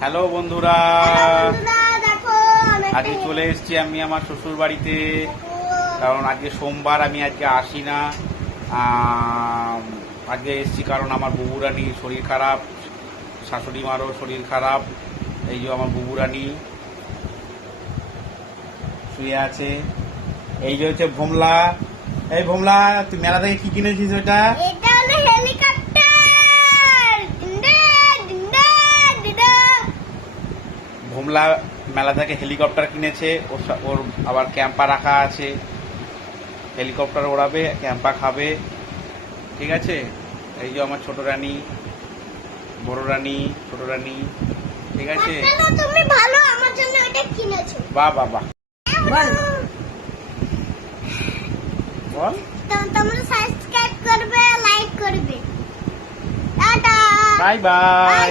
Hello বন্ধুরা, দেখো আজকে চলে এসেছি আমি আমার শ্বশুর বাড়িতে। কারণ আজকে সোমবার, আমি আজকে আসি না। আজকে এসেছি কারণ আমার বুবুরানির শরীর খারাপ, শাশুড়ি মারও শরীর খারাপ। এই যে আমার বুবুরানি শুয়ে আছে। এই যে হচ্ছে ভোমলা। এই ভোমলা, তুই মেলা থেকে কি কিনেছিস? ওটা এটা হলো হেলিকপ্টার। ভোমলা মেলা থেকে হেলিকপ্টার কিনেছে। ওর আবার ক্যাম্পা রাখা আছে, হেলিকপ্টার ওড়াবে, ক্যাম্পা খাবে। ঠিক আছে। এই যে আমার ছোট রানী, বড় রানী, ছোট রানী। ঠিক আছে। তুমি ভালো, আমার জন্য এটা কিনেছো। বাহ বাহ বাহ। বল। তোমরা সাবস্ক্রাইব করবে, লাইক করবে। Tata, bye bye.